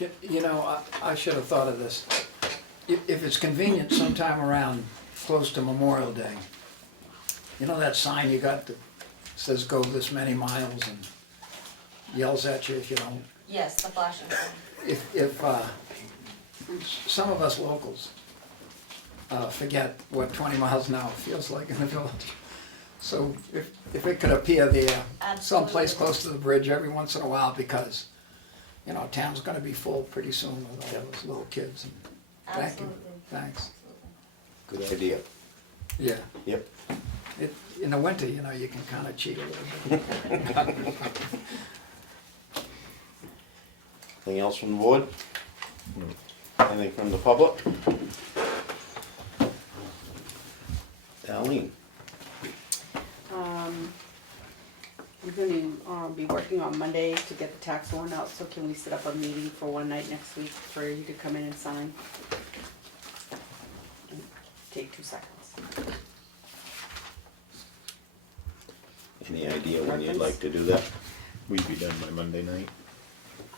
You know, I should have thought of this. If it's convenient sometime around close to Memorial Day, you know that sign you got that says go this many miles and yells at you if you don't? Yes, the flashing sign. If some of us locals forget what 20 miles an hour feels like in the village. So if it could appear there, someplace close to the bridge every once in a while, because, you know, town's gonna be full pretty soon with all those little kids. And thank you, thanks. Good idea. Yeah, Yep. in the winter, you know, you can kinda cheat a little bit. Anything else from the board? Anything from the public? Darlene? I'm going to be working on Monday to get the tax warrant out, so can we set up a meeting for one night next week for you to come in and sign? Take 2 seconds. Any idea when you'd like to do that? We'd be done by Monday night.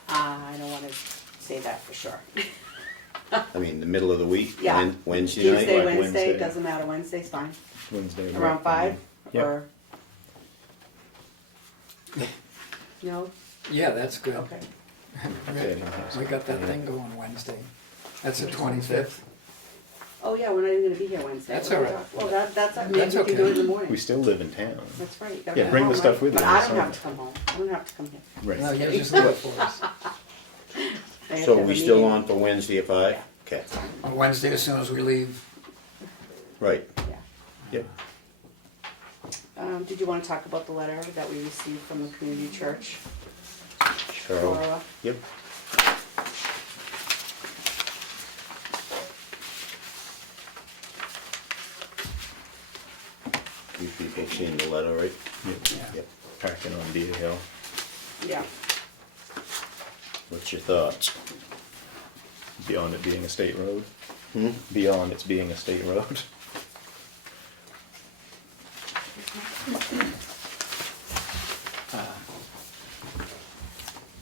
I don't want to say that for sure. I mean, the middle of the week? Yeah. Wednesday night? Tuesday, like Wednesday, Wednesday. doesn't matter, Wednesday's fine. Wednesday. Around 5? Yep. Or? No? Yeah, that's good. Okay. We got that thing going Wednesday. That's the 25th. Oh, yeah, we're not even gonna be here Wednesday. That's What are we all right. talking- Well, that's, maybe That's we can do it in the okay. morning. We still live in town. That's right. Yeah, Okay. bring the All stuff right. with you, But I that's don't all. have to come home. I don't have to come here. Right. No, you just do it for us. I have So to have we a still meeting. on for Wednesday at 5? Yeah. Okay, On Wednesday, as soon as we leave. right. Yeah. Yep. Did you wanna talk about the letter that we received from the community church? Cheryl? Laura? Yep. You people seen the letter, right? Yep. Yeah. Yep. Parking on Deer Hill. Yeah. What's your thoughts? Beyond it being a state road. Hmm? Beyond it's being a state road.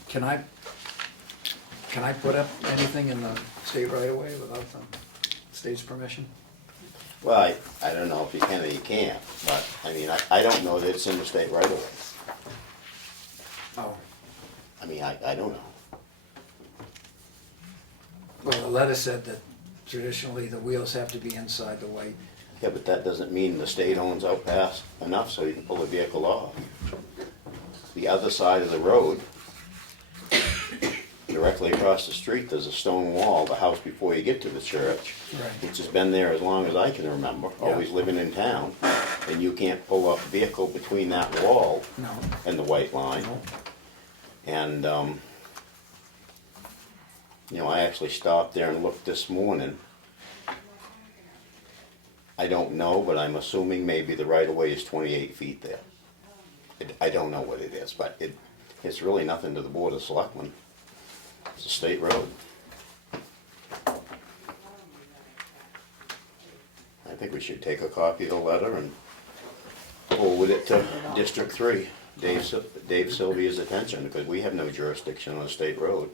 Can I put up anything in the state right away without the state's permission? Well, I don't know if you can or you can't, but, I mean, I don't know that it's in the state right away. Oh, I mean, I don't know. well, the letter said that traditionally the wheels have to be inside the white. Yeah, but that doesn't mean the state owns out past enough so you can pull the vehicle off. The other side of the road, directly across the street, there's a stone wall, the house before you get to the church, Right. which has been there as long as I can remember, always living in town, and you can't pull a vehicle between that wall No. and the white line. No. And, you know, I actually stopped there and looked this morning. I don't know, but I'm assuming maybe the right-of-way is 28 feet there. I don't know what it is, but it's really nothing to the Board of Selectmen. It's a state road. I think we should take a copy of the letter and forward it to District 3, Dave Sylvia's attention, because we have no jurisdiction on a state road.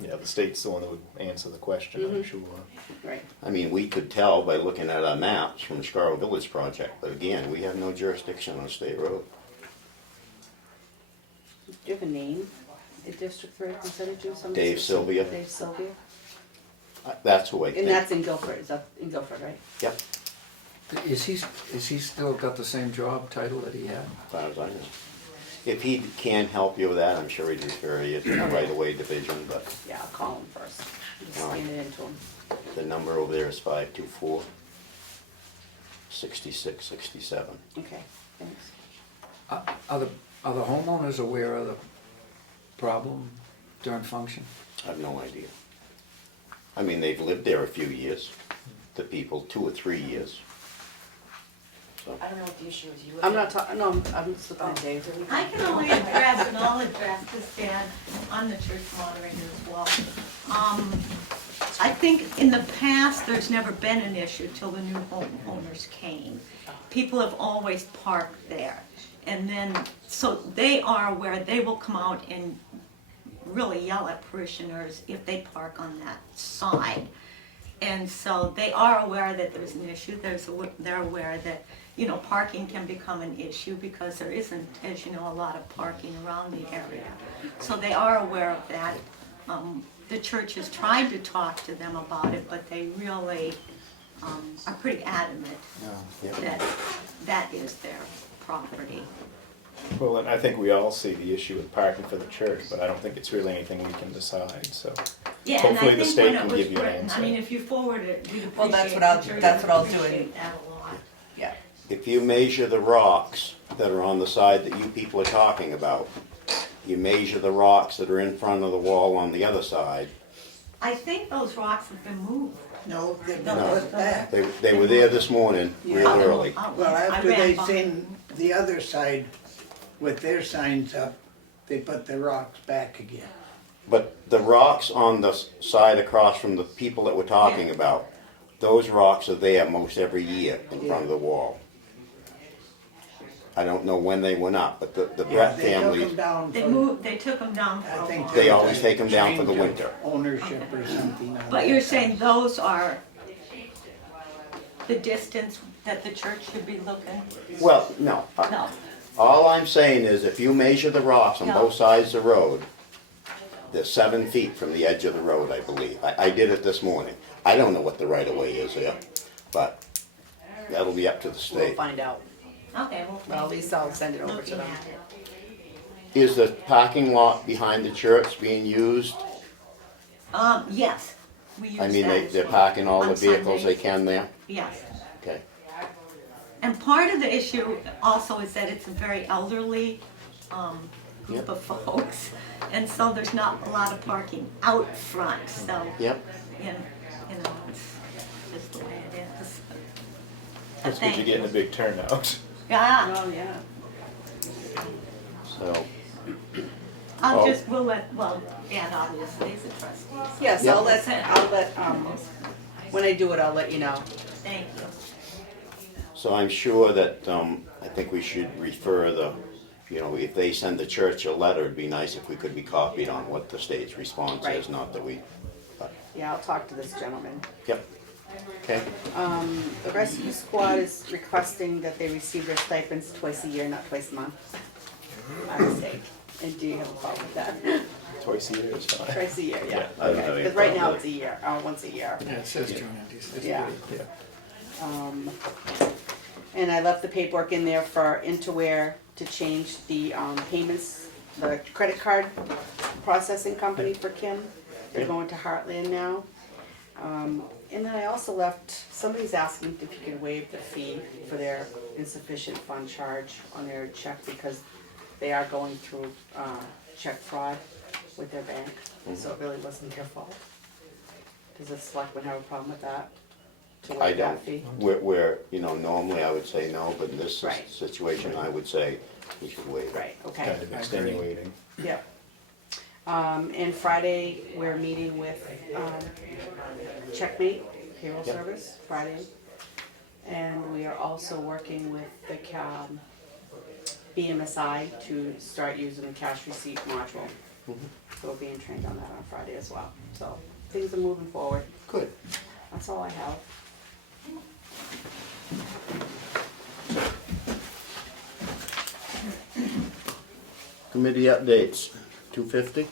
Yeah, the state's the one that would answer the question, I'm sure. Right. I mean, we could tell by looking at our maps from Scarrow Village project, but again, we have no jurisdiction on a state road. Do you have a name in District 3 considered you? Some- Dave Sylvia. Dave Sylvia? That's who I And think. that's in Guilford, is that in Guilford, right? Yep, Is he still got the same job title that he had? as far as I know. If he can help you with that, I'm sure he'd refer you to the right-of-way division, but Yeah, I'll call him first. Just scan it into him. the number over there is 524 6667. Okay, thanks. Are the homeowners aware of the problem during function? I have no idea. I mean, they've lived there a few years, the people, 2 or 3 years. So, I don't know what the issue is. You I'm look not talking, no, I'm just looking at Dave. I can only address, and I'll address this, Dan, I'm the church moderator as well. I think in the past, there's never been an issue till the new homeowners came. People have always parked there. And then, so they are aware, they will come out and really yell at parishioners if they park on that side. And so they are aware that there's an issue. They're aware that, you know, parking can become an issue because there isn't, as you know, a lot of parking around the area. So they are aware of that. The church has tried to talk to them about it, but they really are pretty adamant that that is their property. Well, and I think we all see the issue with parking for the church, but I don't think it's really anything we can decide, so. Yeah, Hopefully and the I think state when it can was give you an written, answer. I mean, if you forward it, we'd Well, that's appreciate what I'll- the church that's would what I'll do appreciate in- that a lot. Yeah. If you measure the rocks that are on the side that you people are talking about, you measure the rocks that are in front of the wall on the other side, I think those rocks have been moved. No, they've No, been put back. they were there this morning, real Oh, early. oh, Well, I after ran they by. seen the other side with their signs up, they put the rocks back again. But the rocks on the side across from the people that we're talking about, those rocks are there most every year in front of the wall. I don't know when they went up, but the Brett They took family, them down They for, moved, they took them down for I a think. while. They always take 'em down for the change of winter. Ownership or something. on But you're that saying side. those are the distance that the church should be looking? well, no. No. All I'm saying is if you measure the rocks on Yeah. both sides of the road, they're 7 feet from the edge of the road, I believe. I did it this morning. I don't know what the right of way is there, but that'll be up to the We'll state. find out. Okay, well. Well, at least I'll send it over to Looking them. at it. Is the parking lot behind the church being used? Yes, we use that I mean, as they're well. parking all the On vehicles they Sundays. can there? Yes. Okay. And part of the issue also is that it's a very elderly group Yep. of folks. And so there's not a lot of parking out front, so, Yep. you know, it's just the way it is. That's Thank because you're getting a big turnout. Yeah, Oh, yeah. So, I'll we'll let, well, Dan obviously is a trustee. Yes, Yep. I'll let, when I do it, I'll let you know. Thank you. so I'm sure that, I think we should refer if they send the church a letter, it'd be nice if we could be copied on what the state's response is, Right. not that we, but, Yeah, I'll talk to this gentleman. yep. Okay. The rescue squad is requesting that they receive their stipends twice a year, not twice a month. My mistake. And do you have a problem with that? Twice a year is fine. Twice a year, yeah. Yeah, I don't have any Because right now problem it's a year, once a year. Yeah, it says 290. Yeah. Yeah. And I left the paperwork in there for Interware to change the payments, the credit card processing company for Kim. They're going to Heartland now. And then I also left, somebody's asking if you could waive the fee for their insufficient fund charge on their check because they are going through check fraud with their bank. So it really wasn't their fault. Does the selectman have a problem with that? To I waive don't. that fee? Where, normally I would say no, but in this Right. situation, I would say we should waive it. Right, okay. Kind of extenuating. Yep. And Friday, we're meeting with Checkmate Payroll Yep. Service, Friday. And we are also working with the BMSI to start using the cash receipt module. So we're being trained on that on Friday as well. So things are moving forward. Good. That's all I have. Committee updates, 250?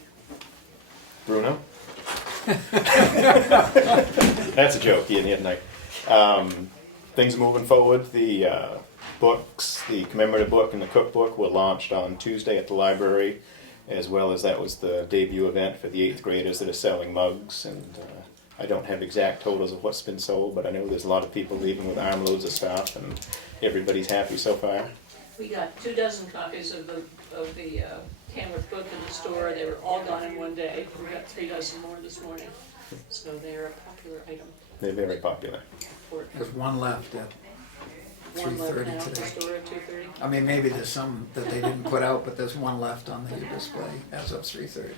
Bruno? That's a joke, Ian, at night. Things are moving forward. The books, the commemorative book and the cookbook were launched on Tuesday at the library, as well as that was the debut event for the 8th graders that are selling mugs. And I don't have exact totals of what's been sold, but I know there's a lot of people leaving with armloads of stuff, and everybody's happy so far. We got 24 copies of the Tamworth book in the store. They were all gone in one day. We got 36 more this morning. So they're a popular item. They're very popular. For There's one left at one left 3:30 now at the today. store at 2:30. I mean, maybe there's some that they didn't put out, but there's one left on the display as of 3:30.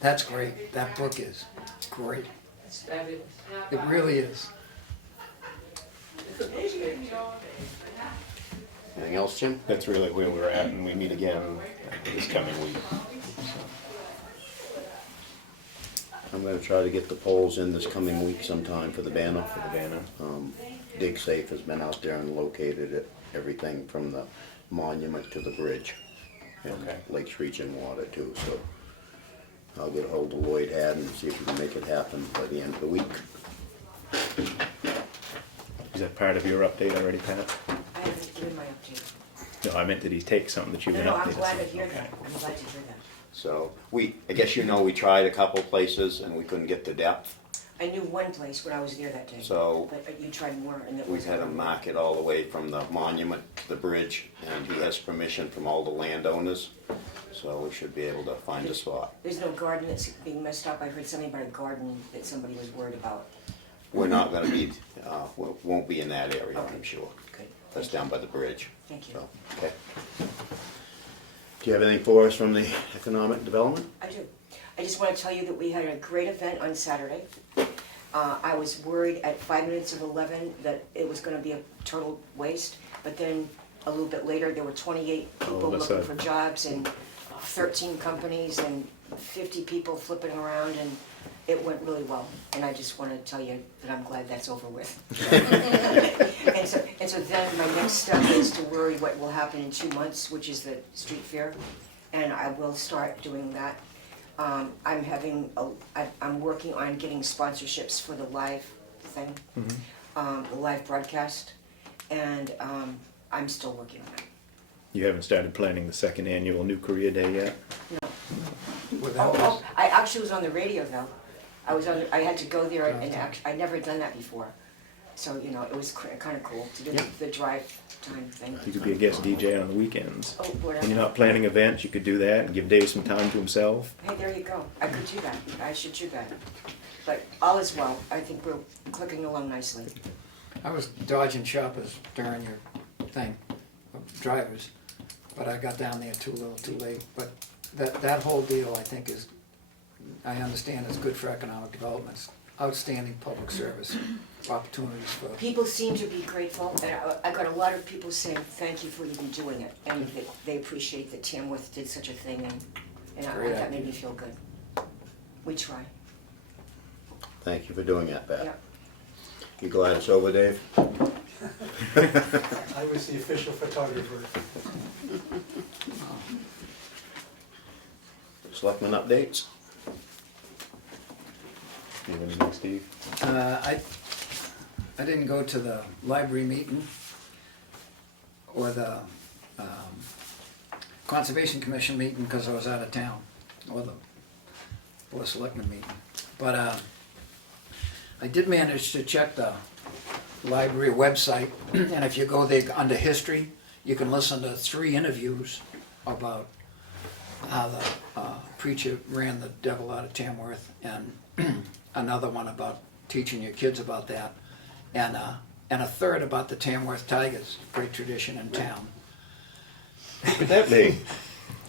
That's great. That book is great. It's fabulous. It really is. The cookbook's great too. Anything else, Jim? That's really where we're at, and we meet again this coming week. I'm gonna try to get the poles in this coming week sometime for the banner. For the banner. Dig Safe has been out there and located it, everything from the monument to the bridge. And Okay. Lakes reaching water too, so I'll get a hold of Lloyd Haddon and see if we can make it happen by the end of the week. Is that part of your update already, Pat? I haven't given my update. No, I meant did he take something that you've No, been no, updated? I'm glad to on? hear Okay. that. I'm glad to hear that. So I guess we tried a couple places and we couldn't get the depth. I knew one place when I was there that day. So- But you tried more and it We've was. had him mark it all the way from the monument to the bridge, and he has permission from all the landowners, so we should be able to find a spot. There's no garden that's being messed up. I heard something about a garden that somebody was worried about. We're not gonna be, won't be in that area, I'm sure. Good. That's down by the bridge. Thank you. So, okay. Do you have anything for us from the economic development? I do. I just want to tell you that we had a great event on Saturday. I was worried at 5 minutes of 11 that it was going to be a total waste, but then a little bit later, there were 28 All people of a looking sudden. for jobs and 13 companies and 50 people flipping around, and it went really well. And I just want to tell you that I'm glad that's over with. And so then my next step is to worry what will happen in 2 months, which is the street fair, and I will start doing that. I'm working on getting sponsorships for the live thing, the live broadcast, and I'm still working on it. You haven't started planning the second annual New Career Day yet? No. Without Oh, I actually was on the radio though. I had to go there and I'd never done that before. So, you know, it was kind of cool to do the drive time thing. You could be a guest DJ on the weekends. Oh, When whatever. you're not planning events, you could do that and give Dave some time to himself. Hey, there you go. I could do that. I should do that. But all is well. I think we're clicking along nicely. I was dodging shoppers during your thing, of drivers, but I got down there too little, too late. But that whole deal, I think, I understand is good for economic development. It's outstanding public service opportunities for. People seem to be grateful, and I got a lot of people saying thank you for even doing it, and that they appreciate that Tamworth did such a thing, and Great that made idea. me feel good. We try. Thank you for doing that, Pat. Yeah. You glad it's over, Dave? I was the official photographer. Selectmen updates? You have anything, Steve? I didn't go to the library meeting or the Conservation Commission meeting because I was out of town, or the Board of Selectmen meeting. But I did manage to check the library website, and if you go there under history, you can listen to 3 interviews about how the preacher ran the devil out of Tamworth, and another one about teaching your kids about that, and a third about the Tamworth Tigers, great tradition in town. Who could that be?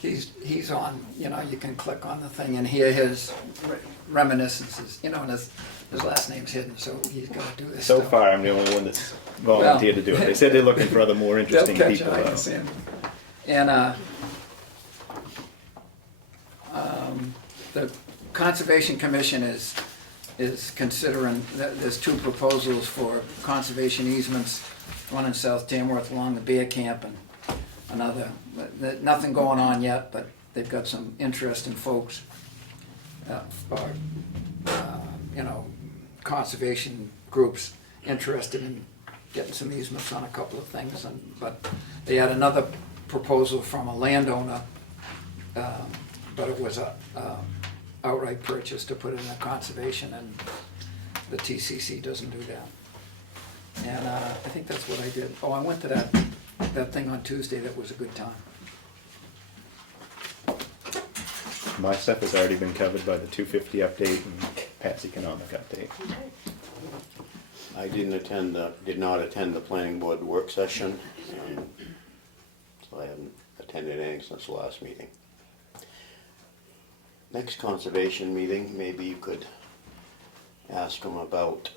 He's on, you know, you can click on the thing and hear his reminiscences, you know, and his last name's hidden, so he's gonna do this So stuff. far, I'm the only one that's volunteered to do it. They said they're looking for other more They'll interesting catch people. it, I can though. see him. And the Conservation Commission is considering, there's 2 proposals for conservation easements, one in South Tamworth along the bear camp and another, nothing going on yet, but they've got some interesting folks, or, you know, conservation groups interested in getting some easements on a couple of things, but they had another proposal from a landowner, but it was a outright purchase to put it in a conservation, and the TCC doesn't do that. And I think that's what I did. Oh, I went to that thing on Tuesday. That was a good time. My stuff has already been covered by the 250 update and Pat's economic update. I did not attend the planning board work session, so I haven't attended anything since the last meeting. Next conservation meeting, maybe you could ask them about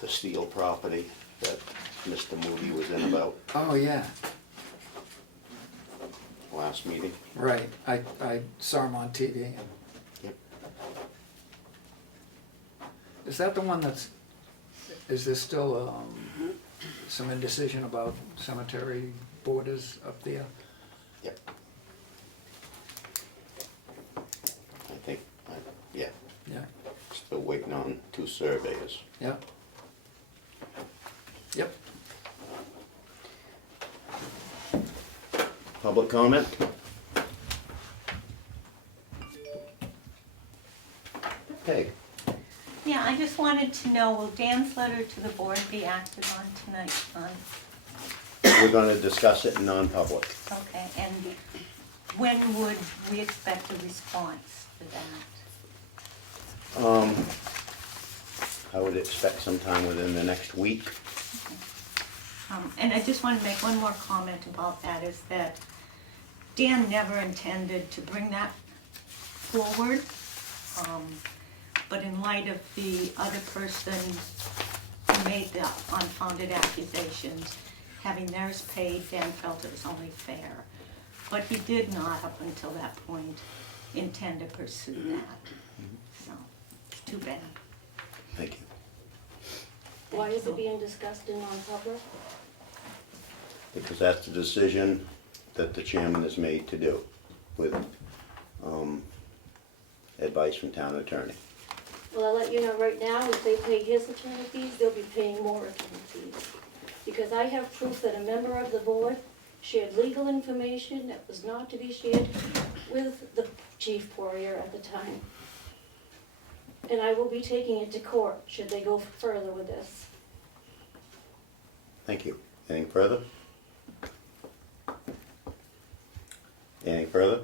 the Steele property that Mr. Moody was in about. Oh, yeah. last meeting. Right, I saw him on TV. Yep. Is that the one that's, is there still some indecision about cemetery borders up there? Yep. I think, yeah, Yeah, still waiting on 2 surveyors. yeah. Yep. Public comment? Okay, Yeah, I just wanted to know, will Dan's letter to the board be acted on tonight? we're gonna discuss it in non-public. Okay, and when would we expect a response to that? I would expect sometime within the next week. And I just want to make one more comment about that, is that Dan never intended to bring that forward. But in light of the other person who made the unfounded accusations, having theirs paid, Dan felt it was only fair. But he did not, up until that point, intend to pursue that. So, it's too bad. Thank you. Why is it being discussed in non-public? Because that's the decision that the chairman has made to do with advice from town attorney. Well, I'll let you know right now, if they pay his attorney fees, they'll be paying more attorney fees. Because I have proof that a member of the board shared legal information that was not to be shared with the chief Poirier at the time. And I will be taking it to court, should they go further with this. Thank you. Anything further? Anything further?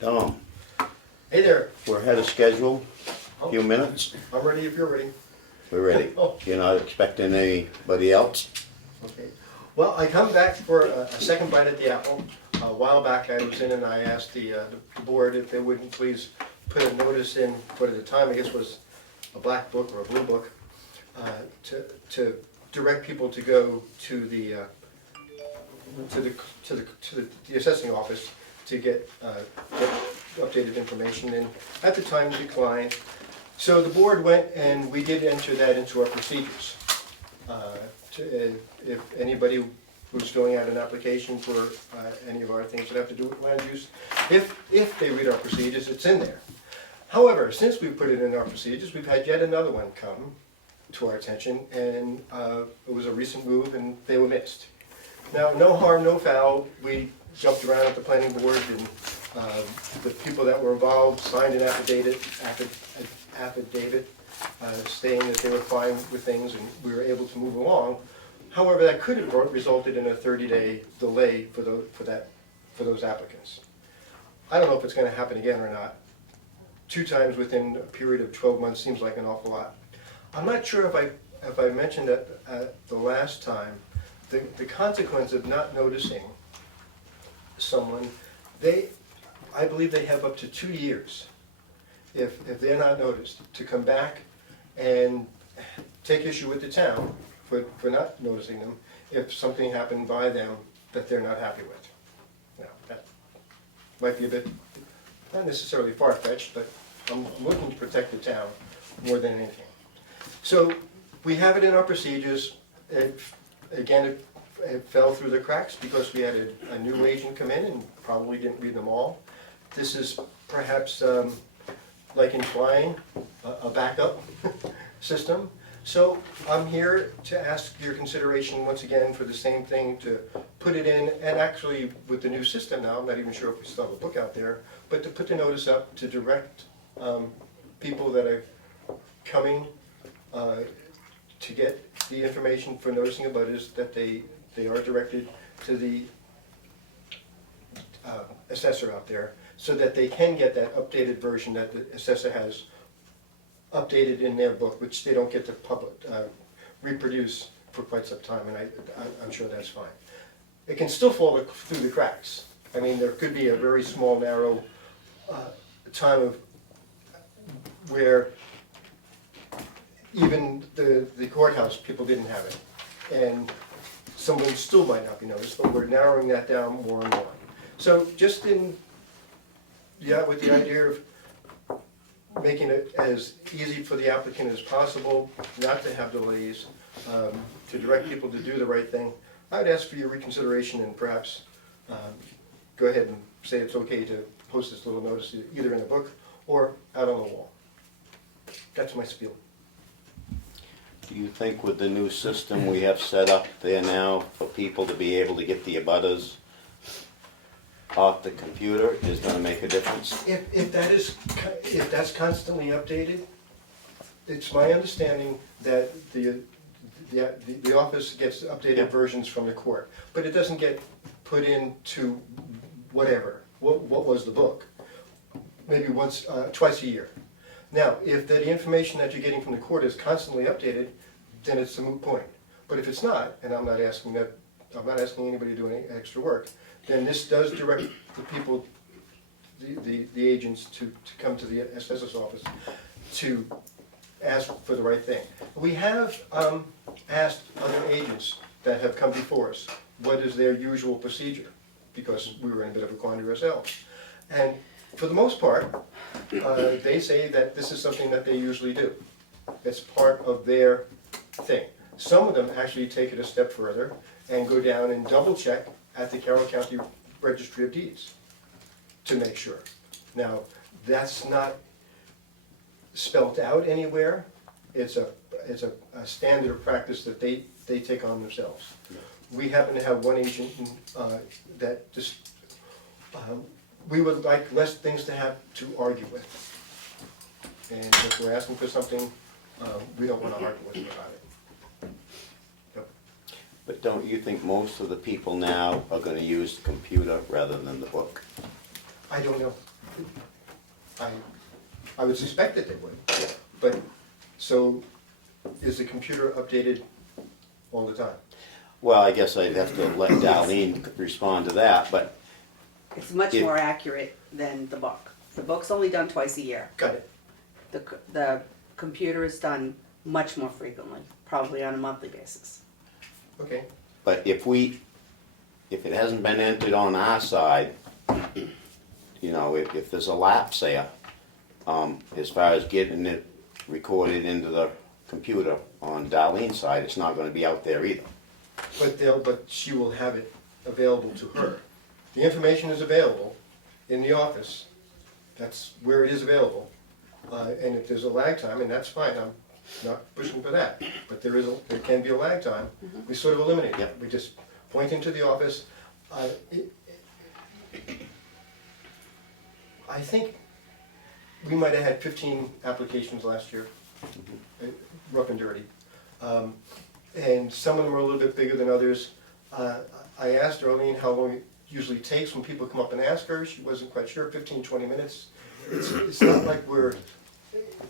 Tom, Hey there, we're ahead of schedule. A few minutes. I'm ready if you're ready. We're ready. You're not expecting anybody else? Okay. Well, I come back for a second bite at the apple. A while back I was in and I asked the board if they wouldn't please put a notice in, what at the time I guess was a black book or a blue book, to direct people to go to the assessing office to get updated information, and at the time declined. So the board went and we did enter that into our procedures. If anybody was filling out an application for any of our things that have to do with land use, if they read our procedures, it's in there. However, since we put it in our procedures, we've had yet another one come to our attention, and it was a recent move and they were missed. Now, no harm, no foul. We jumped around at the planning board, and the people that were involved signed an affidavit stating that they were fine with things and we were able to move along. However, that could have resulted in a 30-day delay for those applicants. I don't know if it's going to happen again or not. 2 times within a period of 12 months seems like an awful lot. I'm not sure if I mentioned at the last time, the consequence of not noticing someone, I believe they have up to 2 years, if they're not noticed, to come back and take issue with the town for not noticing them if something happened by them that they're not happy with. Now, that might be a bit, not necessarily far-fetched, but I'm looking to protect the town more than anything. So we have it in our procedures. Again, it fell through the cracks because we had a new agent come in and probably didn't read them all. This is perhaps, like in flying, a backup system. So I'm here to ask your consideration once again for the same thing, to put it in, and actually with the new system now, I'm not even sure if we still have a book out there, but to put the notice up to direct people that are coming to get the information for noticing abutters, that they are directed to the assessor out there, so that they can get that updated version that the assessor has updated in their book, which they don't get to reproduce for quite some time, and I'm sure that's fine. It can still fall through the cracks. I mean, there could be a very small, narrow time of where even the courthouse, people didn't have it. And someone still might not be noticed, but we're narrowing that down more and more. So just with the idea of making it as easy for the applicant as possible, not to have delays, to direct people to do the right thing, I would ask for your reconsideration and perhaps go ahead and say it's okay to post this little notice either in the book or out on the wall. That's my spiel. Do you think with the new system we have set up there now for people to be able to get the abutters off the computer is gonna make a difference? If that's constantly updated, it's my understanding that the office gets updated versions from the court, but it doesn't get put into whatever. What was the book? Maybe twice a year. Now, if the information that you're getting from the court is constantly updated, then it's a moot point. But if it's not, and I'm not asking anybody to do any extra work, then this does direct the people, the agents to come to the assessor's office to ask for the right thing. We have asked other agents that have come before us, what is their usual procedure? Because we were in a bit of a quandary ourselves. And for the most part, they say that this is something that they usually do. It's part of their thing. Some of them actually take it a step further and go down and double check at the Carroll County Registry of Deeds to make sure. Now, that's not spelt out anywhere. It's a standard of practice that they take on themselves. We happen to have one agent that just, we would like less things to have to argue with. And if we're asking for something, we don't want to argue with them about it. Yep. But don't you think most of the people now are gonna use the computer rather than the book? I don't know. I would suspect that they would. But, so, is the computer updated all the time? Well, I guess I'd have to let Darlene respond to that, but It's much more accurate than the book. The book's only done twice a year. Got it. The computer is done much more frequently, probably on a monthly basis. Okay. But if it hasn't been entered on our side, you know, if there's a lapse there, as far as getting it recorded into the computer on Darlene's side, it's not gonna be out there either. But she will have it available to her. The information is available in the office. That's where it is available. And if there's a lag time, and that's fine, I'm not pushing for that, but there can be a lag time, we sort of eliminate it. Yep. We just point into the office. I think we might have had 15 applications last year, rough and dirty. And some of them are a little bit bigger than others. I asked Darlene how long it usually takes when people come up and ask her. She wasn't quite sure, 15, 20 minutes. It's not like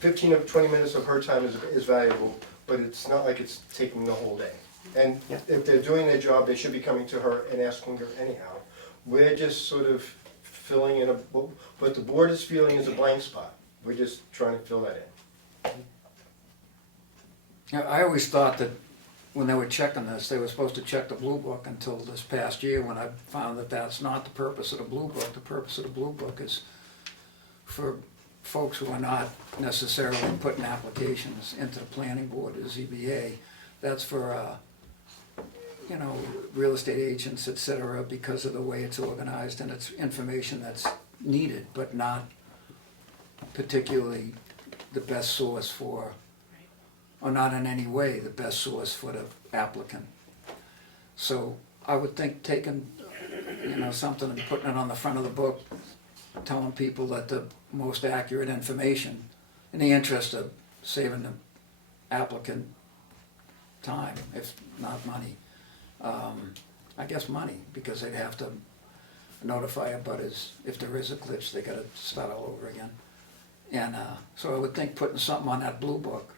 15 or 20 minutes of her time is valuable, but it's not like it's taking the whole day. And if they're doing their job, they should be coming to her and asking her anyhow. We're just sort of filling in what the board is feeling is a blank spot. We're just trying to fill that in. Yeah, I always thought that when they were checking this, they were supposed to check the blue book until this past year, when I found that that's not the purpose of the blue book. The purpose of the blue book is for folks who are not necessarily putting applications into the planning board or ZBA. That's for, you know, real estate agents, et cetera, because of the way it's organized, and it's information that's needed, but not particularly the best source for, or not in any way the best source for the applicant. So I would think taking, you know, something and putting it on the front of the book, telling people that the most accurate information, in the interest of saving the applicant time, if not money. I guess money, because they'd have to notify abutters if there is a glitch, they gotta start all over again. And so I would think putting something on that blue book,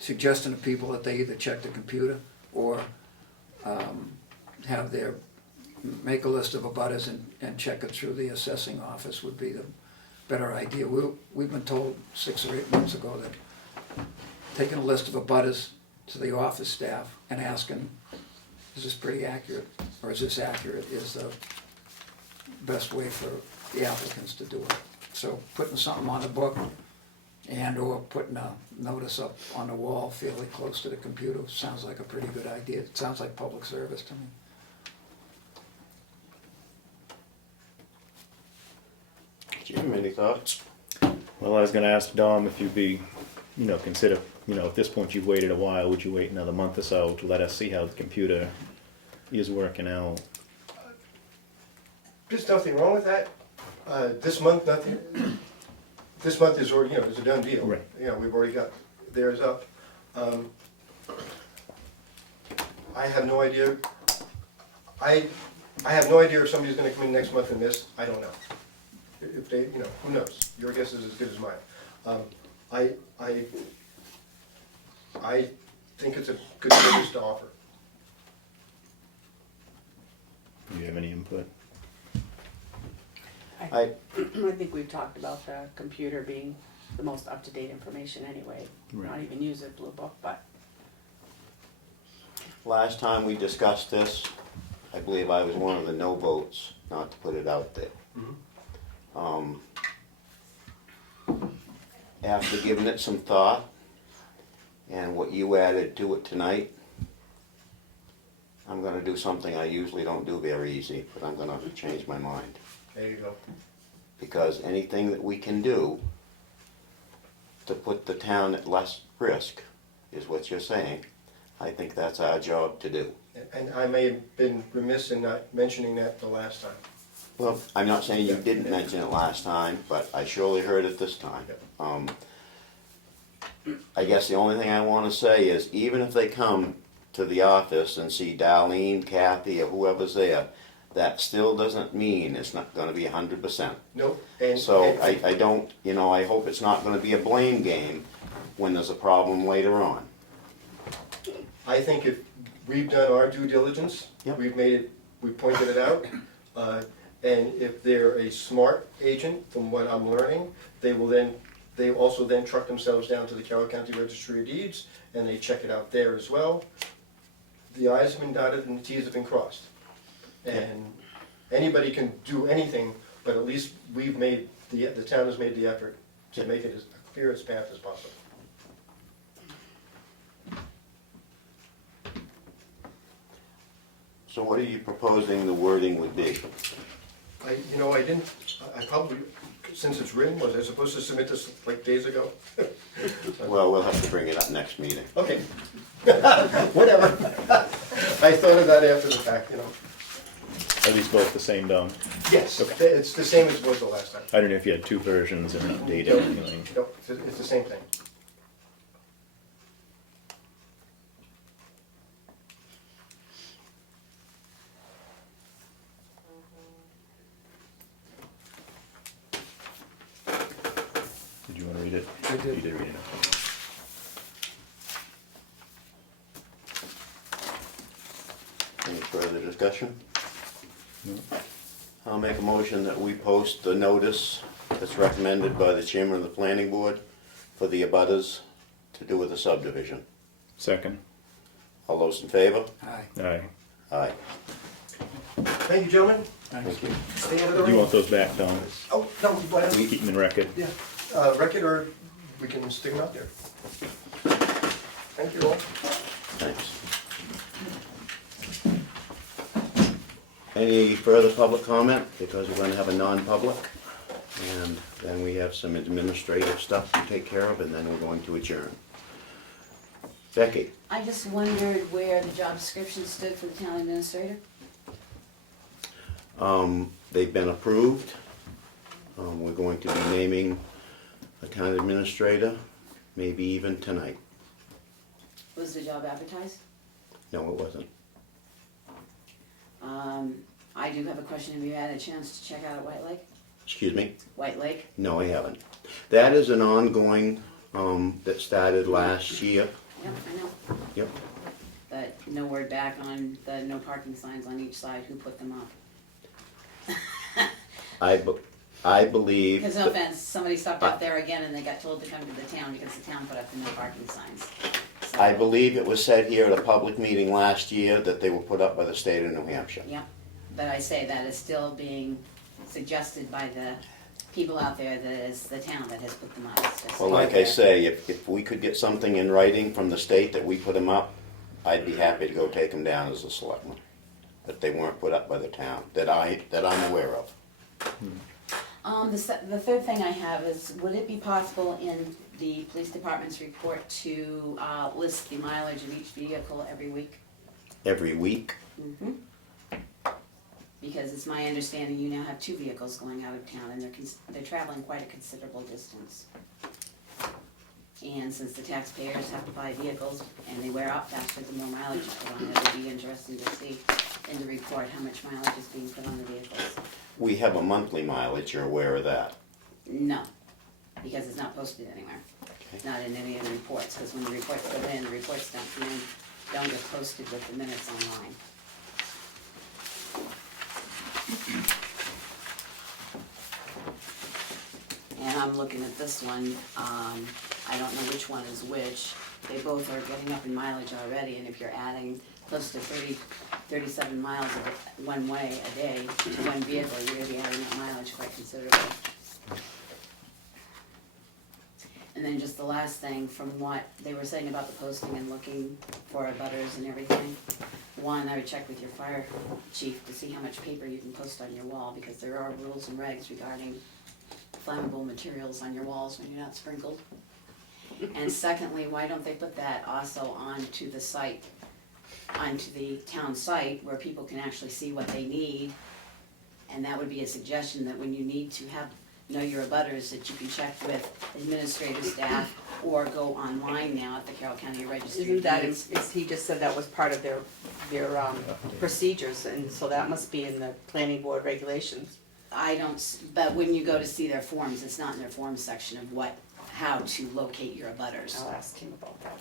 suggesting to people that they either check the computer or have their, make a list of abutters and check it through the assessing office would be the better idea. We've been told 6 or 8 months ago that taking a list of abutters to the office staff and asking, is this pretty accurate, or is this accurate, is the best way for the applicants to do it. So putting something on the book and or putting a notice up on the wall fairly close to the computer sounds like a pretty good idea. It sounds like public service to me. Jim, any thoughts? Well, I was gonna ask Dom if you'd be, consider, at this point you've waited a while, would you wait another month or so to let us see how the computer is working out? There's nothing wrong with that. This month, nothing, this month is already, it's a done deal. Right. We've already got theirs up. I have no idea. I have no idea if somebody's gonna come in next month and miss, I don't know. If they, who knows? Your guess is as good as mine. I think it's a good service to offer. Do you have any input? I think we've talked about the computer being the most up-to-date information anyway. Right. Not even use a blue book, but Last time we discussed this, I believe I was one of the no votes not to put it out there. After giving it some thought, and what you added to it tonight, I'm gonna do something I usually don't do very easy, but I'm gonna change my mind. There you go. Because anything that we can do to put the town at less risk, is what you're saying, I think that's our job to do. And I may have been remiss in not mentioning that the last time. Well, I'm not saying you didn't mention it last time, but I surely heard it this time. I guess the only thing I want to say is, even if they come to the office and see Darlene, Kathy, or whoever's there, that still doesn't mean it's not going to be 100%. Nope. So I don't, I hope it's not going to be a blame game when there's a problem later on. I think if we've done our due diligence, Yep. we pointed it out, and if they're a smart agent, from what I'm learning, they also then truck themselves down to the Carroll County Registry of Deeds, and they check it out there as well. The I's have been dotted and the T's have been crossed. And anybody can do anything, but at least the town has made the effort to make it as clear as path as possible. So what are you proposing the wording would be? I probably, since it's written, was I supposed to submit this like days ago? Well, we'll have to bring it up next meeting. Okay. Whatever. I thought of that after the fact, Are these both the same, Dom? Yes, Okay. it's the same as it was the last time. I don't know if you had two versions and updated or anything. Nope, it's the same thing. Did you want to read it? I did. You did read it. Any further discussion? No. I'll make a motion that we post the notice that's recommended by the chairman of the planning board for the abutters to do with the subdivision. Second. All those in favor? Aye. Aye. Aye. Thank you, gentlemen. Thank you. Stay out of the Do rain. you want those back, Dom? Oh, no, whatever. Keep them in record. Yeah, record, or we can stick them out there. Thank you all. Thanks. Any further public comment? Because we're going to have a non-public. And then we have some administrative stuff to take care of, and then we're going to adjourn. Becky? I just wondered where the job description stood for the town administrator. They've been approved. We're going to be naming a town administrator, maybe even tonight. Was the job advertised? No, it wasn't. I do have a question. Have you had a chance to check out White Lake? Excuse me? White Lake? No, I haven't. That is an ongoing, that started last year. Yep, I know. Yep. But no word back on the no parking signs on each side. Who put them up? I believe, Because no offense, somebody stopped out there again and they got told to come to the town because the town put up the no parking signs. So- I believe it was said here at a public meeting last year that they were put up by the state of New Hampshire. Yeah, but I say that is still being suggested by the people out there that is the town that has put them up. It's just Well, out like I there. say, if we could get something in writing from the state that we put them up, I'd be happy to go take them down as a selectman. But they weren't put up by the town, that I'm aware of. The third thing I have is, would it be possible in the police department's report to list the mileage of each vehicle every week? Every week, Mm-hmm. Because it's my understanding you now have 2 vehicles going out of town and they're traveling quite a considerable distance. And since the taxpayers have to buy vehicles and they wear out faster the more mileage you put on it, it'd be interesting to see in the report how much mileage is being put on the vehicles. we have a monthly mileage, you're aware of that. No, because it's not posted anywhere. Not in any of the reports, because when the reports go in, the reports don't get posted with the minutes online. And I'm looking at this one, I don't know which one is which. They both are getting up in mileage already, and if you're adding close to 37 miles one way a day to one vehicle, you're gonna be adding that mileage quite considerably. And then just the last thing, from what they were saying about the posting and looking for abutters and everything. One, I would check with your fire chief to see how much paper you can post on your wall, because there are rules and regs regarding flammable materials on your walls when you're not sprinkled. And secondly, why don't they put that also onto the site, onto the town site, where people can actually see what they need? And that would be a suggestion, that when you need to know your abutters, that you can check with administrative staff or go online now at the Carroll County Registry of Isn't that, Deeds. he just said that was part of their procedures, and so that must be in the planning board regulations. But when you go to see their forms, it's not in their forms section of how to locate your abutters. I'll ask him about that.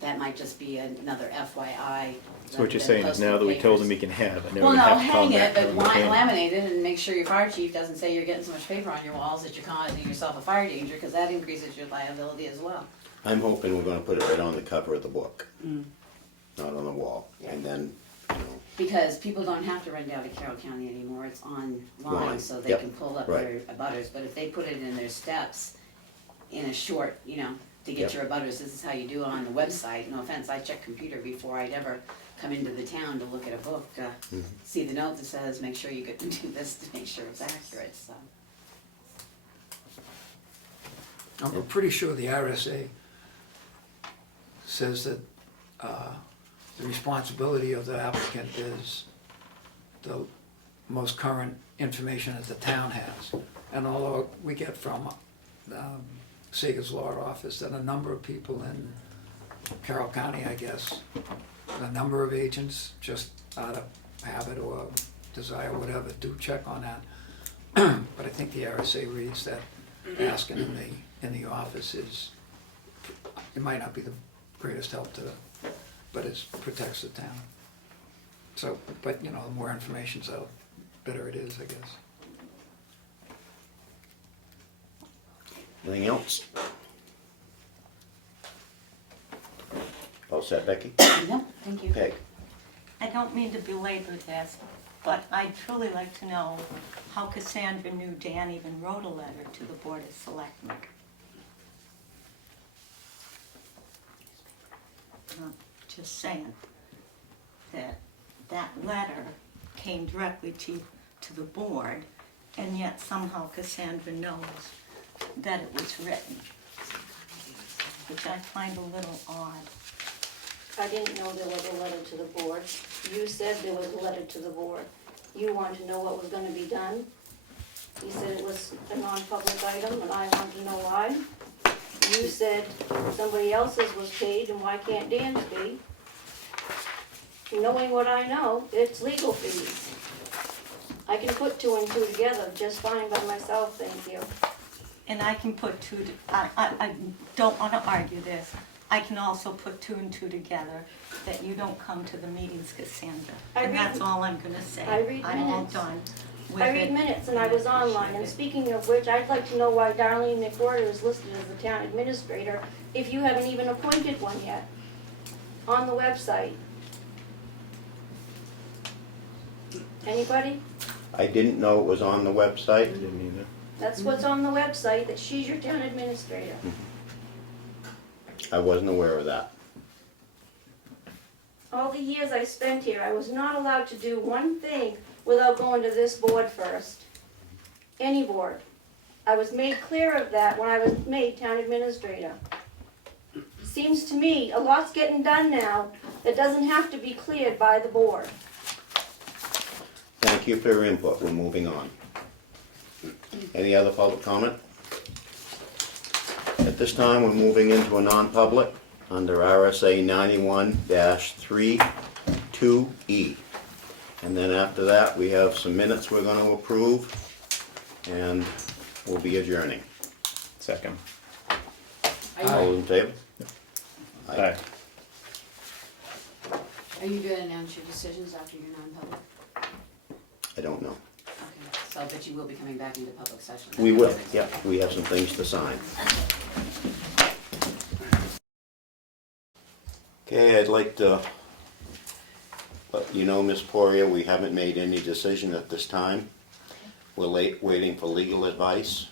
That might just be another FYI. So what you're rather than saying is now that we posting told him papers. he can have it, now Well, we no, have to call hang back. it, but and we can't. laminate it and make sure your fire chief doesn't say you're getting so much paper on your walls that you're causing yourself a fire danger, because that increases your liability as well. I'm hoping we're gonna put it right on the cover of the book, not on the wall, and then, you know, Because people don't have to run down to Carroll County anymore, it's online, Line, so they yep, can pull up right. their abutters, but if they put it in their steps in a short, to get Yep. your abutters, this is how you do it on the website, no offense, I check computer before I'd ever come into the town to look at a book, see the note that says, make sure you do this to make sure it's accurate, so. I'm pretty sure the RSA says that the responsibility of the applicant is the most current information that the town has. And although we get from Seeger's Law Office that a number of people in Carroll County, I guess, a number of agents, just out of habit or desire, whatever, do check on that. But I think the RSA reads that asking in the office is, it might not be the greatest help to, but it protects the town. So, but the more information's out, better it is, I guess. anything else? All set, Becky? No, thank you. Peg? I don't mean to belabor this, but I'd truly like to know how Cassandra knew Dan even wrote a letter to the Board of Selectmen. Just saying that letter came directly to the board, and yet somehow Cassandra knows that it was written, which I find a little odd. I didn't know there was a letter to the board. You said there was a letter to the board. You wanted to know what was gonna be done. You said it was a non-public item, and I wanted to know why. You said somebody else's was paid, and why can't Dan's be? Knowing what I know, it's legal fees. I can put 2 and 2 together just fine by myself, thank you. And I can put I don't wanna argue this. I can also put 2 and 2 together, that you don't come to the meetings, Cassandra. I And read- that's all I'm gonna say. I read I'm all minutes. done. with I read it. minutes and I was online, and speaking of which, I'd like to know why Darlene McWhorter is listed as the town administrator if you haven't even appointed one yet on the website. Anybody? I didn't know it was on the website. Didn't either. That's what's on the website, that she's your town administrator. I wasn't aware of that. All the years I spent here, I was not allowed to do one thing without going to this board first. Any board. I was made clear of that when I was made town administrator. Seems to me a lot's getting done now that doesn't have to be cleared by the board. Thank you for your input. We're moving on. Any other public comment? At this time, we're moving into a non-public under RSA 91-32E. And then after that, we have some minutes we're going to approve, and we'll be adjourning. Second. All in favor? Aye. Are you gonna announce your decisions after your non-public? I don't know. Okay, so, but you will be coming back into public session? We will, yeah, we have some things to sign. Okay, I'd like to let you know, Ms. Poirier, we haven't made any decision at this time. We're waiting for legal advice.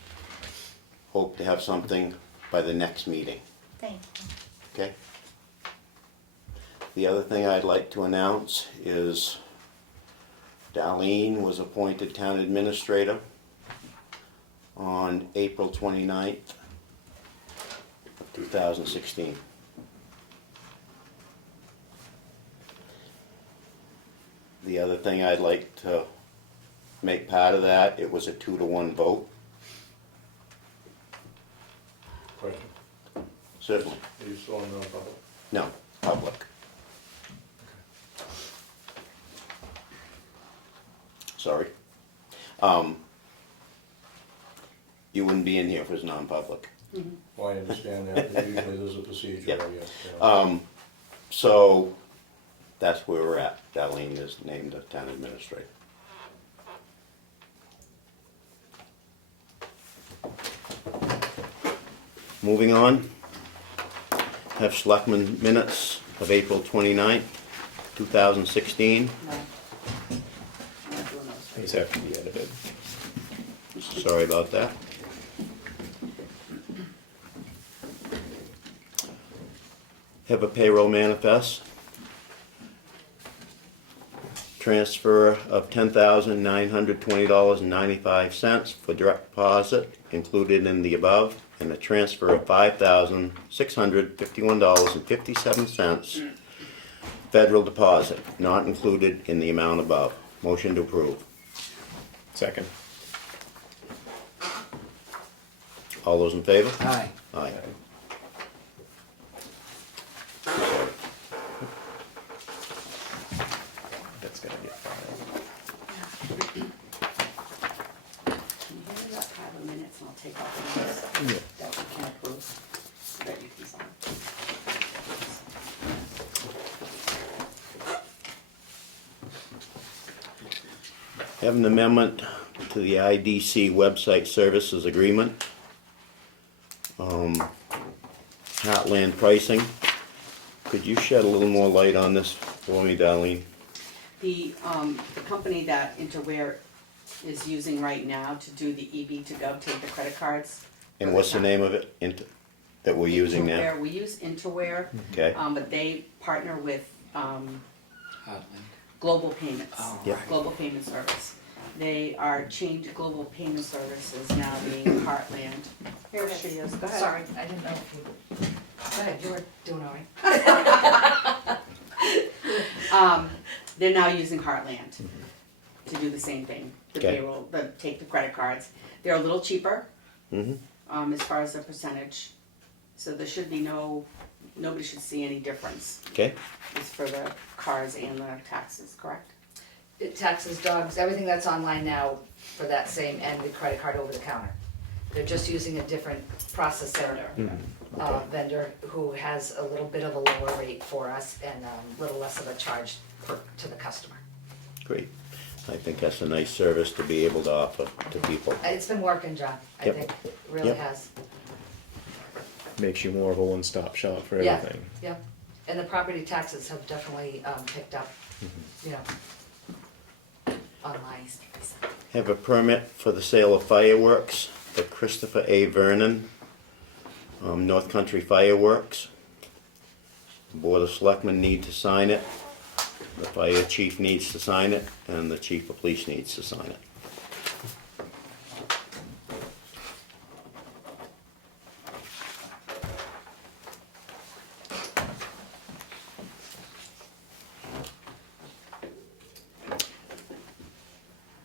Hope to have something by the next meeting, Thank you. okay? The other thing I'd like to announce is Darlene was appointed town administrator on April 29th of 2016. The other thing I'd like to make part of that, it was a 2-to-1 vote. Question, Certainly. are you still in non-public? No, public. Sorry. You wouldn't be in here if it was non-public. Well, I understand that, but usually there's a procedure, Yep. I guess. Yeah. So that's where we're at. Darlene is named the town administrator. Moving on, have selectmen minutes of April 29th, 2016. No. I'm not doing those. These have to be edited. Sorry about that. Have a payroll manifest. Transfer of $10,920.95 for direct deposit included in the above, and a transfer of $5,651.57 federal deposit not included in the amount above. Motion to approve. Second. All those in favor? Aye. Aye. That's gonna get filed. Can you hand me that pile of minutes and I'll take off the ones that we can approve, that you can sign. Have an amendment to the IDC website services agreement. Heartland pricing. Could you shed a little more light on this for me, Darlene? The company that Interware is using right now to do the EB2Gov, take the credit cards. And what's the name of it that we're using now? Interware, we use Interware, Okay, but they partner with Heartland. Global Payments. Oh, Yeah. right. Global Payment Service. They are changed, Global Payment Services now being Heartland. Here she is, go ahead. Sorry, I didn't know if you, go ahead, you were doing all right. They're now using Heartland to do the same thing, the Okay. payroll, take the credit cards. They're a little cheaper, mm-hmm, as far as the percentage. So there should be nobody should see any difference. okay, It's for the cards and the taxes, correct? Taxes, dogs, everything that's online now for that same, and the credit card over the counter. They're just using a different processor, vendor who has a little bit of a lower rate for us and a little less of a charge to the customer. great. I think that's a nice service to be able to offer to people. It's been working, John, I Yep. think, it really Yep. has. Makes you more of a one-stop shop for Yeah. everything. Yeah, and the property taxes have definitely picked up, you know, online. Have a permit for the sale of fireworks for Christopher A. Vernon, North Country Fireworks. The Board of Selectmen need to sign it. The fire chief needs to sign it, and the chief of police needs to sign it.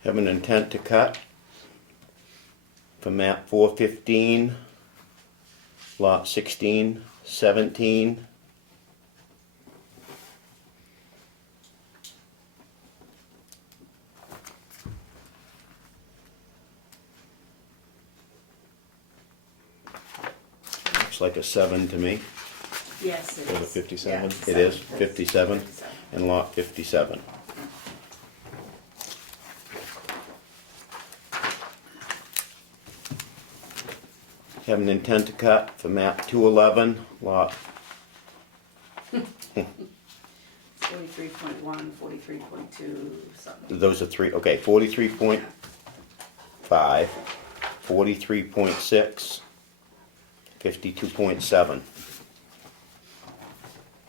Have an intent to cut for map 415, lot 16, 17. Looks like a 7 to me. Yes, it For the is. 57? Yeah, It is, 57. 57, 57. and lot 57. Have an intent to cut for map 211, lot 43.1, 43.2, something. those are three, okay, 43.5, 43.6, 52.7.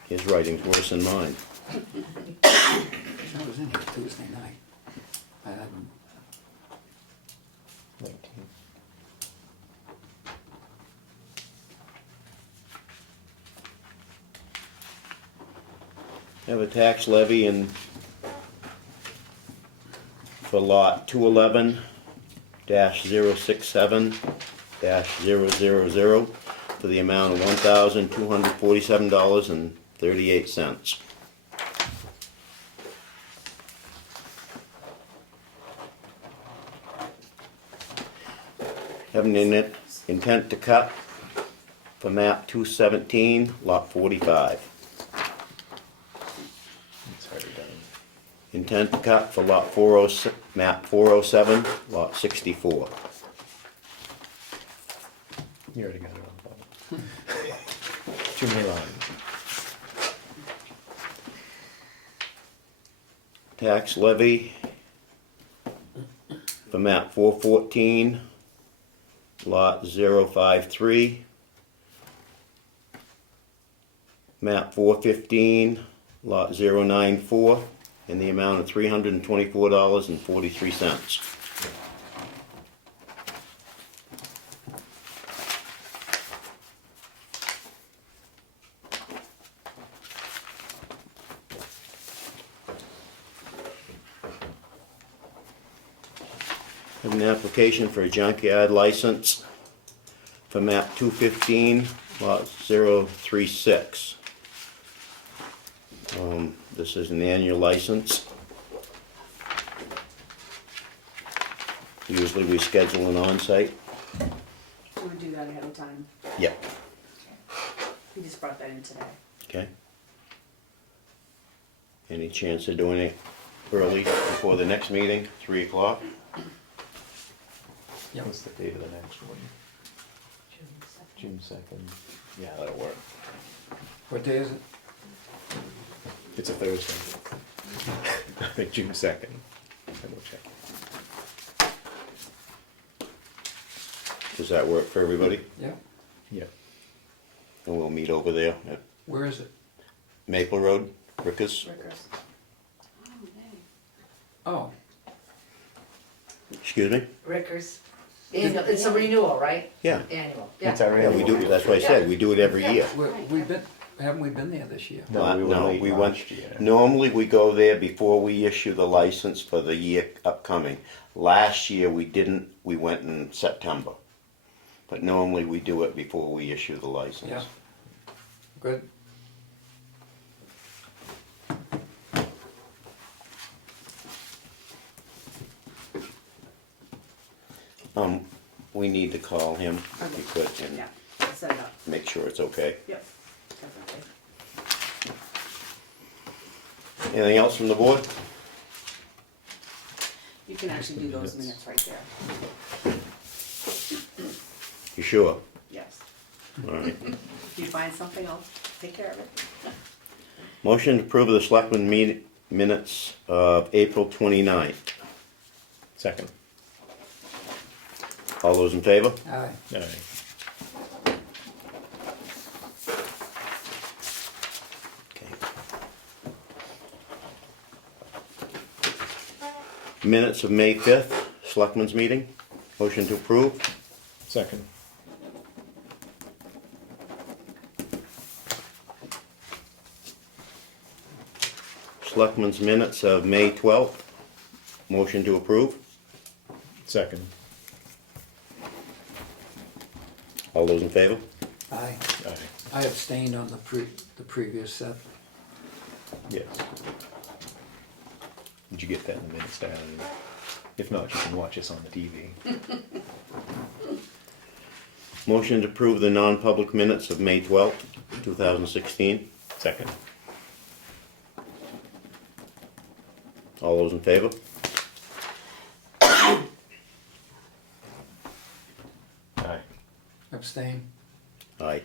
His writing's worse than mine. I was in here Tuesday night. I haven't, 19. Have a tax levy in for lot 211 067 000 for the amount of $1,247.38. Have an intent to cut for map 217, lot 45. It's already done. Intent to cut for lot 406, map 407, lot 64. You already got it on, Bob. Too many lines. Tax levy for map 414, lot 053. Map 415, lot 094, in the amount of $324.43. Have an application for a junkyard license for map 215, lot 036. This is an annual license. Usually we schedule an on-site. We would do that ahead of time. Yep. He just brought that in today. Okay. Any chance of doing it early before the next meeting, 3 o'clock? What's the date of the next one? June 2nd. Yeah, that'll work. what day is it? It's a Thursday. I think June 2nd. I will check. Does that work for everybody? Yeah, Yeah. And we'll meet over there at where is it? Maple Road, Rickers. Rickers. Oh, Excuse me? Rickers. Annual, it's a renewal, right? Yeah. Annual, It's yeah. our Yeah, we do, that's what I said, we do it every year. we've been, haven't we been there this year? No, we were late we last went, year. normally we go there before we issue the license for the year upcoming. Last year we didn't, we went in September. But normally we do it before we issue the license. Yeah. Good. We need to call him if you could and Yeah, I'll set it up. make sure it's okay. Yep, definitely. Anything else from the board? can actually do those minutes right there. You sure? Yes. All right. If you find something, I'll take care of it. Motion to approve the selectmen minutes of April 29th. Second. All those in favor? Aye. Aye. Okay. Minutes of May 5th, selectmen's meeting. Motion to approve. Second. Selectmen's minutes of May 12th. Motion to approve. Second. All those in favor? Aye. Aye. I abstained on the previous set. Yes. Did you get that in the minutes, Diane? If not, you can watch us on the TV. Motion to approve the non-public minutes of May 12th, 2016. Second. All those in favor? Aye. Abstain. Aye.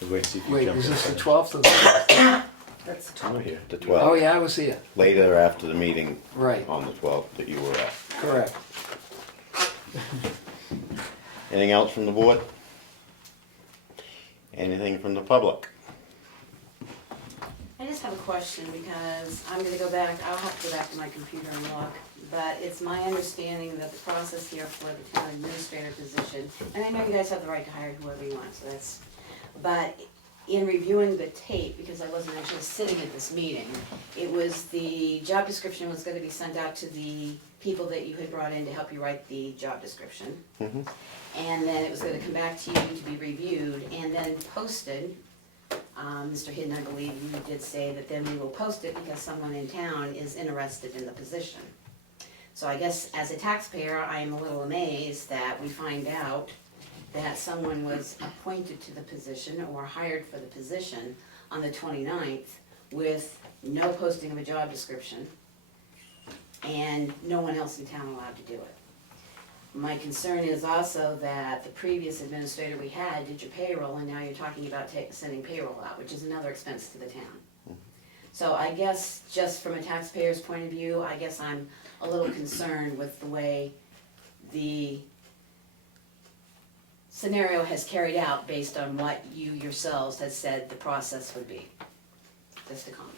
We'll wait and see if you Wait, jump was in this the first. 12th or the 6th? That's the We're 12th. here. The Oh, 12th. yeah, I was here. Later after the meeting Right, on the 12th that you were at. correct. Anything else from the board? Anything from the public? I just have a question because I'm gonna go back, I'll have to go back to my computer and look, but it's my understanding that the process here for the town administrator position, and I know you guys have the right to hire whoever you want, so that's, but in reviewing the tape, because I wasn't actually sitting at this meeting, it was the job description was gonna be sent out to the people that you had brought in to help you write the job description. Mhm. And then it was gonna come back to you to be reviewed and then posted. Mr. Hidden, I believe you did say that then we will post it because someone in town is interested in the position. So I guess as a taxpayer, I am a little amazed that we find out that someone was appointed to the position or hired for the position on the 29th with no posting of a job description and no one else in town allowed to do it. My concern is also that the previous administrator we had did your payroll, and now you're talking about sending payroll out, which is another expense to the town. So I guess, just from a taxpayer's point of view, I guess I'm a little concerned with the way the scenario has carried out based on what you yourselves had said the process would be. Just a comment.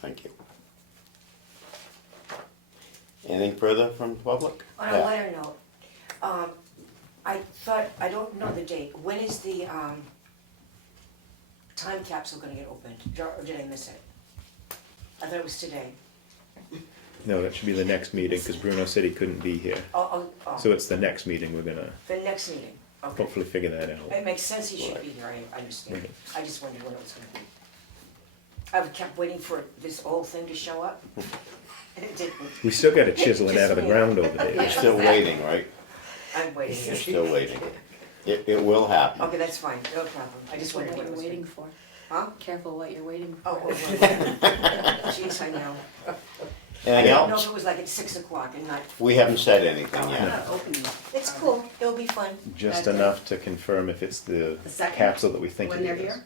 Thank you. Anything further from the public? On a lighter note, I thought, I don't know the date, when is the, time capsule gonna get opened, or did I miss it? I thought it was today. No, that should be the next meeting because Bruno said he couldn't be here. Oh, So it's the next meeting we're gonna the next meeting, okay. hopefully figure that out. It makes sense he should be here, I understand. Right. I just wondered when it was gonna be. I've kept waiting for this old thing to show up. And it didn't. We still gotta chisel it out of the ground over You're there. still waiting, right? I'm waiting. You're still waiting. It will happen. Okay, that's fine, no problem. I just wondered What when it you're was. waiting for. Huh? Careful what you're waiting for. Oh, jeez, I know. I Anything don't know if else? it was like at 6 o'clock and not, We haven't said anything I'm yet. not opening it. it's cool, it'll be fun. Just Okay. enough to confirm if it's the The second? capsule that we think When it they're is. here?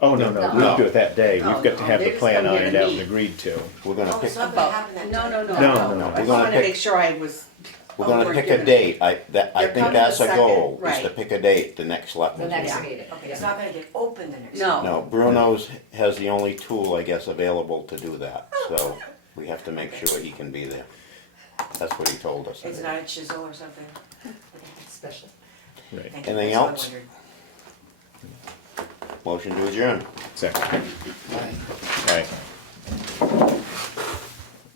Oh, no, No. no, we'll do it that day. No, We've got to no, have they're the just plan coming here ironed to out and meet. agreed to. We're gonna Oh, pick, it's not gonna happen that No, day. no, no. No, no, no. I We're just gonna wanted to pick- make sure I was. we're gonna we're pick a given- date. I They're think coming that's the a second, goal, is to right. pick a date, the next The selectmen's next meeting. meeting. Okay, it's not gonna get open the next. No. No, Bruno's has the only tool, I guess, available to do that, so we have to make sure he can be there. That's what he told us. It's not a chisel or something? Special. Right. Thank you, Anything that's all I else? wondered. Motion to adjourn. Second. Aye. Right.